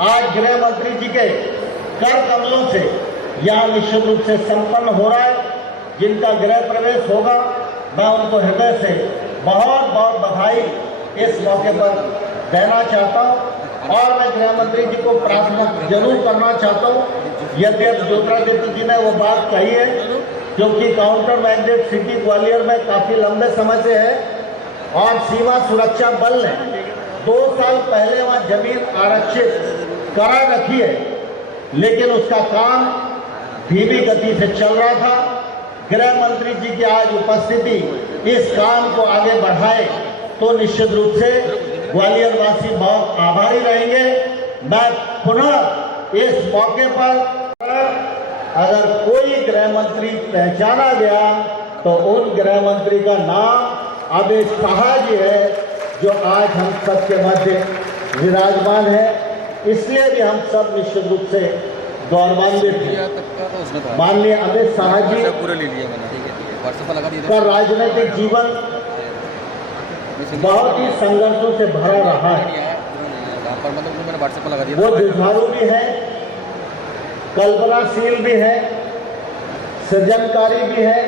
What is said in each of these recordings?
आज गृह मंत्री जी के कर कमलों से यहाँ निश्चित रूप से संपन्न हो रहा है। जिनका गृह प्रवेश होगा, मैं उनको हृदय से बहुत बहुत बधाई इस मौके पर देना चाहता हूँ और मैं गृह मंत्री जी को प्रार्थना जरूर करना चाहता हूँ। यद्यपि ज्योतिरादित्य जी ने वो बात कही है, क्योंकि काउंटर मैंडेट सिटी ग्वालियर में काफी लंबे समय से है और सीमा सुरक्षा बल ने 2 साल पहले वहाँ जमीन आरक्षित करा रखी है, लेकिन उसका काम धीमी गति से चल रहा था। गृह मंत्री जी की आज उपस्थिति इस काम को आगे बढ़ाए तो निश्चित रूप से ग्वालियर वासी बहुत आभारी रहेंगे। मैं पुनः इस मौके पर अगर कोई गृह मंत्री पहचाना गया तो उन गृह मंत्री का नाम अमित शाह जी है, जो आज हम सबके मध्य विराजमान है। इसलिए भी हम सब निश्चित रूप से गौरवान्वित हैं। माननीय अमित शाह जी का राजनीतिक जीवन बहुत ही संघर्षों से भरा रहा है। वो जुझारू भी है, कल्पनाशील भी है, सृजनकारी भी है,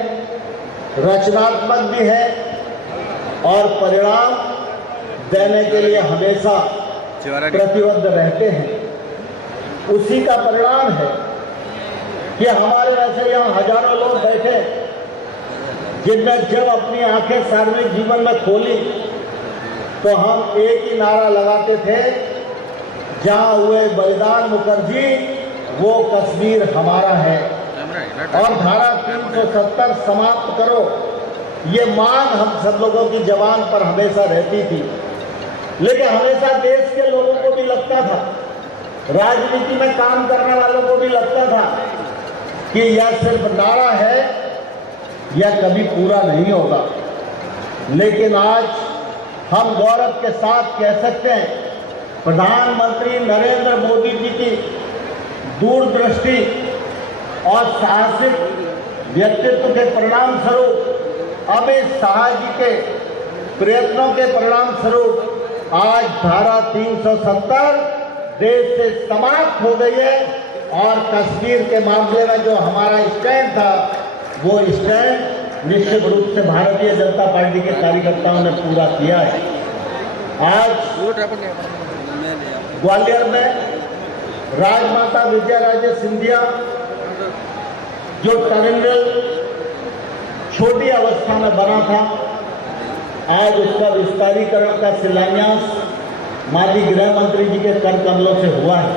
रचनात्मक भी है और परिणाम देने के लिए हमेशा प्रतिबद्ध रहते हैं। उसी का परिणाम है कि हमारे वैसे यहाँ हजारों लोग बैठे जिनने जब अपनी आंखें सार्वजनिक जीवन में खोली तो हम एक ही नारा लगाते थे, जहां हुए बलिदान मुखर्जी वो कश्मीर हमारा है और धारा 370 समाप्त करो, ये मांग हम सब लोगों की जबान पर हमेशा रहती थी। लेकिन हमेशा देश के लोगों को भी लगता था, राजनीति में काम करने वालों को भी लगता था कि यह सिर्फ नारा है, यह कभी पूरा नहीं होगा। लेकिन आज हम गौरव के साथ कह सकते हैं, प्रधानमंत्री नरेंद्र मोदी जी की दूरदृष्टि और साहसिक व्यक्तित्व के परिणाम स्वरूप, अमित शाह जी के प्रयत्नों के परिणाम स्वरूप आज धारा 370 देश से समाप्त हो गई है और कश्मीर के मामले में जो हमारा स्टैंड था वो स्टैंड निश्चित रूप से भारतीय जनता पार्टी के कार्यकर्ताओं ने पूरा किया है। आज ग्वालियर में राजमाता विजयाराजे सिंधिया जो टर्मिनल छोटी अवस्था में बना था, आज उसका विस्तारीकरण का शिलान्यास माननीय गृह मंत्री जी के कर कमलों से हुआ है।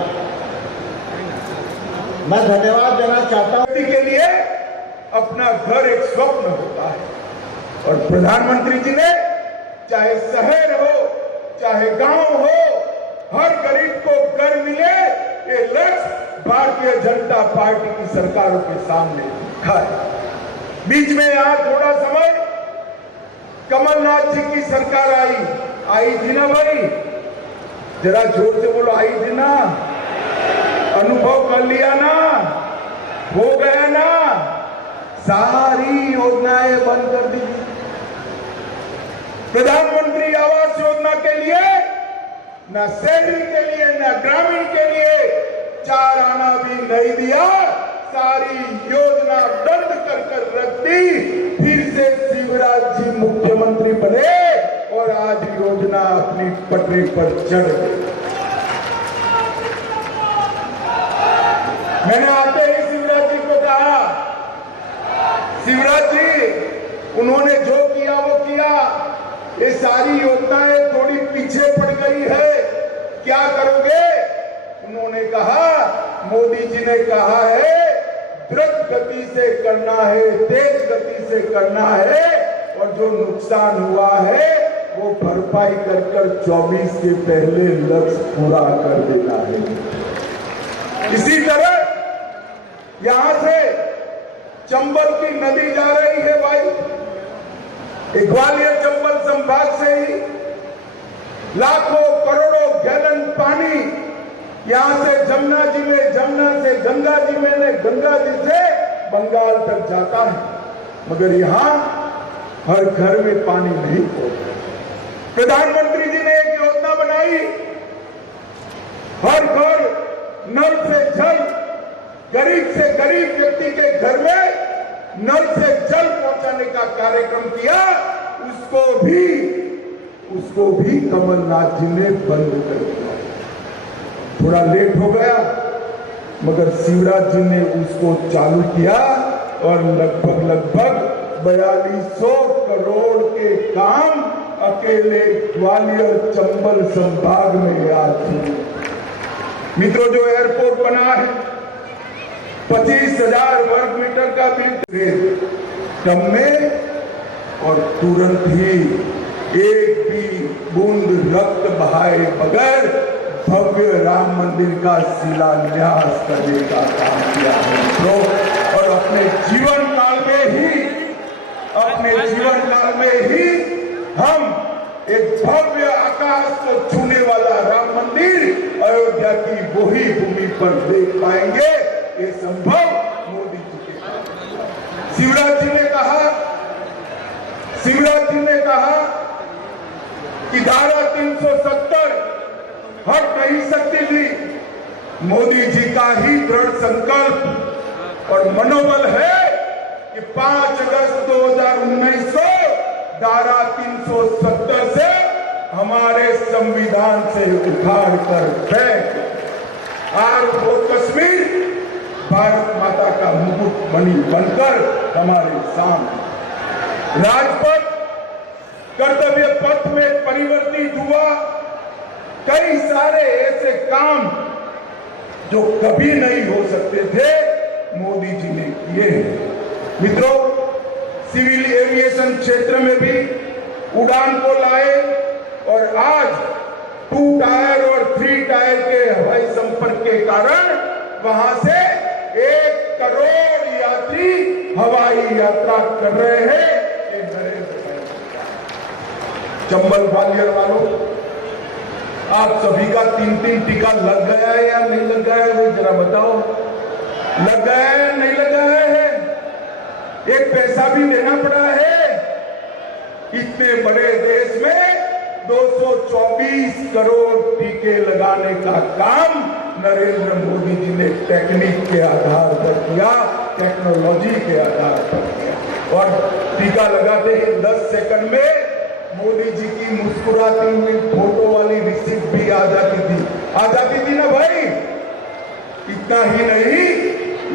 मैं धन्यवाद देना चाहता हूं। के लिए अपना घर एक स्वप्न होता है और प्रधानमंत्री जी ने चाहे शहर हो चाहे गांव हो, हर गरीब को घर मिले, ये लक्ष्य भारतीय जनता पार्टी की सरकारों के सामने रखा है। बीच में यहां थोड़ा समय कमलनाथ जी की सरकार आई थी ना भाई, जरा जोर से बोलो, आई थी ना, अनुभव कर लिया ना, हो गया ना, सारी योजनाएं बंद कर दी। प्रधानमंत्री आवास योजना के लिए न शहरी के लिए न ग्रामीण के लिए 4 आना भी नहीं दिया, सारी योजना रद्द कर रख दी। फिर से शिवराज जी मुख्यमंत्री बने और आज योजना अपनी पटरी पर चढ़ गई। मैंने आते ही शिवराज जी को कहा, शिवराज जी उन्होंने जो किया वो किया, ये सारी योजनाएं थोड़ी पीछे पड़ गई है, क्या करोगे? उन्होंने कहा, मोदी जी ने कहा है द्रुत गति से करना है, तेज गति से करना है और जो नुकसान हुआ है वो भरपाई कर 24 के पहले लक्ष्य पूरा कर देना है। इसी तरह यहां से चंबल की नदी जा रही है भाई, ग्वालियर चंबल संभाग से ही लाखों करोड़ों गैलन पानी यहां से जमुना जी में, जमुना से गंगा जी में, गंगा जी से बंगाल तक जाता है, मगर यहां हर घर में पानी नहीं पहुंचता। प्रधानमंत्री जी ने एक योजना बनाई, हर घर नल से जल, गरीब से गरीब व्यक्ति के घर में नल से जल पहुंचाने का कार्यक्रम किया। उसको भी कमलनाथ जी ने बंद कर दिया। थोड़ा लेट हो गया मगर शिवराज जी ने उसको चालू किया और लगभग 4200 करोड़ के काम अकेले ग्वालियर चंबल संभाग में आज हुए। मित्रों, जो एयरपोर्ट बना है 25,000 वर्ग मीटर का बिल्डिंग कम में और तुरंत ही एक भी बूंद रक्त बहाए बगैर भव्य राम मंदिर का शिलान्यास करने का काम किया है। और अपने जीवन काल में ही हम एक भव्य आकाश को छूने वाला राम मंदिर अयोध्या की वही भूमि पर देख पाएंगे। ये संभव मोदी जी के साथ। शिवराज जी ने कहा कि धारा 370 हट नहीं सकती थी। मोदी जी का ही दृढ़ संकल्प और मनोबल है कि 5 अगस्त 2019 को धारा 370 से हम हमारे संविधान से उखाड़ कर फेंक, और वो कश्मीर भारत माता का मुकुट मणि बनकर हमारे सामने राजपथ कर्तव्य पथ में परिवर्तित हुआ। कई सारे ऐसे काम जो कभी नहीं हो सकते थे, मोदी जी ने किए हैं। मित्रों, सिविल एविएशन क्षेत्र में भी उड़ान को लाए और आज 2 टायर और 3 टायर के हवाई संपर्क के कारण वहां से 1 करोड़ यात्री हवाई यात्रा कर रहे हैं। ये नरेंद्र चंबल ग्वालियर वालों, आप सभी का 3-3 टीका लग गया है या नहीं लग गया है, वो जरा बताओ। लग गया है नहीं लग गया है? एक पैसा भी देना पड़ा है। इतने बड़े देश में 224 करोड़ टीके लगाने का काम नरेंद्र मोदी जी ने टेक्निक के आधार पर किया, टेक्नोलॉजी के आधार पर किया। और टीका लगाते ही 10 सेकंड में मोदी जी की मुस्कुराती हुई फोटो वाली रिसीप्ट भी आ जाती थी ना भाई। इतना ही नहीं,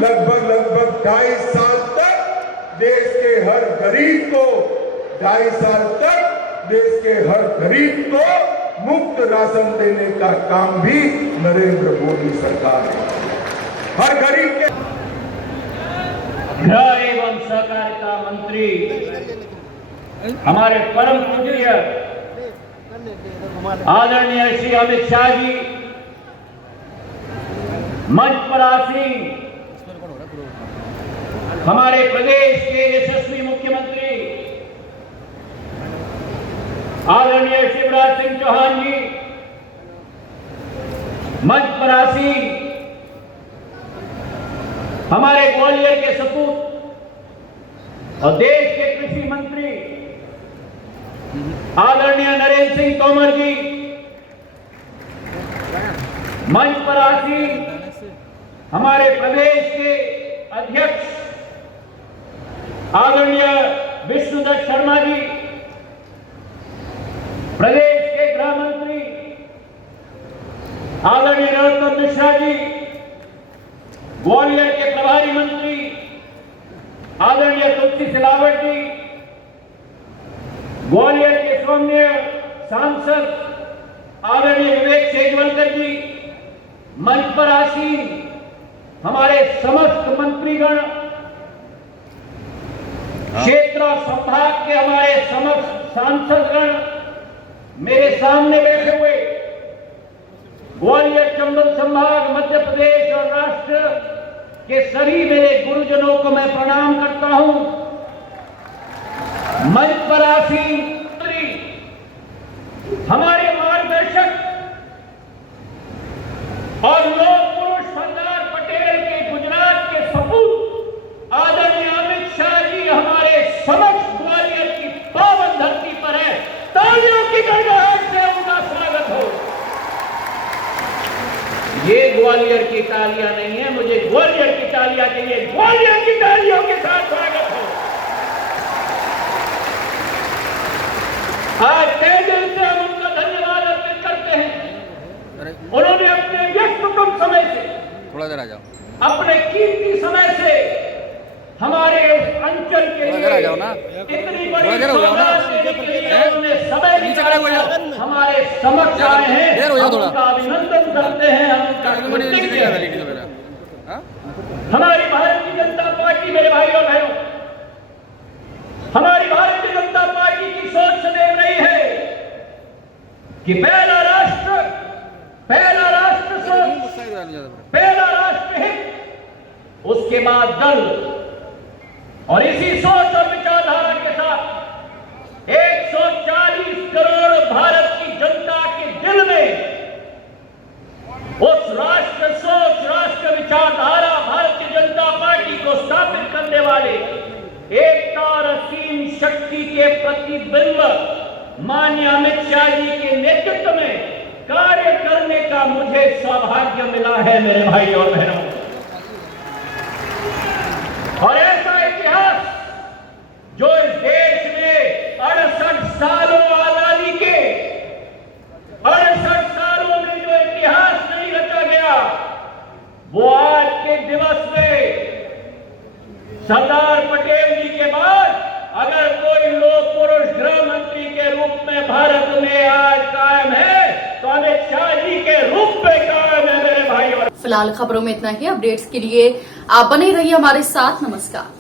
लगभग 2.5 साल तक देश के हर गरीब को 2.5 साल तक देश के हर गरीब को मुफ्त राशन देने का काम भी नरेंद्र मोदी सरकार है। हर गरीब के गृह एवं सहकारिता मंत्री हमारे परम पूज्य आदरणीय श्री अमित शाह जी, मंच पर आसीन हमारे प्रदेश के यशस्वी मुख्यमंत्री आदरणीय शिवराज सिंह चौहान जी, मंच पर आसीन हमारे ग्वालियर के सपूत और देश के कृषि मंत्री आदरणीय नरेंद्र सिंह तोमर जी, मंच पर आसीन हमारे प्रदेश के अध्यक्ष आदरणीय विष्णुदत्त शर्मा जी, प्रदेश के गृह मंत्री आदरणीय नरोत्तम मिश्रा जी, ग्वालियर के प्रभारी मंत्री आदरणीय तुलसी सिलावट जी, ग्वालियर के सौम्य सांसद आदरणीय विवेक सेजवलकर जी, मंच पर आसीन हमारे समस्त मंत्रीगण, क्षेत्र और संभाग के हमारे समस्त सांसदगण, मेरे सामने बैठे हुए ग्वालियर चंबल संभाग, मध्य प्रदेश और राष्ट्र के सभी मेरे गुरुजनों को मैं प्रणाम करता हूं। मंच पर आसीन मंत्री, हमारे मार्गदर्शक और लोक पुरुष सरदार पटेल के गुजरात के सपूत आदरणीय अमित शाह जी हमारे समक्ष ग्वालियर की पावन धरती पर है। तालियों की गड़गड़ाहट से उनका स्वागत हो। ये ग्वालियर की तालियां नहीं है, मुझे ग्वालियर की तालियां चाहिए। ग्वालियर की तालियों के साथ स्वागत हो। आज तहे दिल से हम उनका धन्यवाद अर्पित करते हैं। उन्होंने अपने व्यस्ततम समय से, थोड़ा देर आ जाओ, अपने कीमती समय से हमारे उस अंचल के लिए इतनी बड़ी सौगात देने के लिए उन्होंने समय निकाला, हमारे समक्ष आए हैं। हम उनका अभिनंदन करते हैं, हम उनका कृतज्ञ हैं। हमारी भारतीय जनता पार्टी, मेरे भाई और बहनों, हमारी भारतीय जनता पार्टी की सोच सदैव रही है कि पहला राष्ट्र सोच, पहला राष्ट्र हित, उसके बाद दल। और इसी सोच और विचारधारा के साथ 140 करोड़ भारत की जनता के दिल में उस राष्ट्र सोच, राष्ट्र विचारधारा, भारतीय जनता पार्टी को स्थापित करने वाले एकता और असीम शक्ति के प्रतिबिंब माननीय अमित शाह जी के नेतृत्व में कार्य करने का मुझे सौभाग्य मिला है मेरे भाई और बहनों। और ऐसा इतिहास जो इस देश में 68 सालों आजादी के वो आज के दिवस में सरदार पटेल जी के बाद अगर कोई लोक पुरुष गृह मंत्री के रूप में भारत में आज कायम है तो अमित शाह जी के रूप में कायम है मेरे भाई। फिलहाल खबरों में इतना ही। अपडेट्स के लिए आप बने रहिए हमारे साथ। नमस्कार।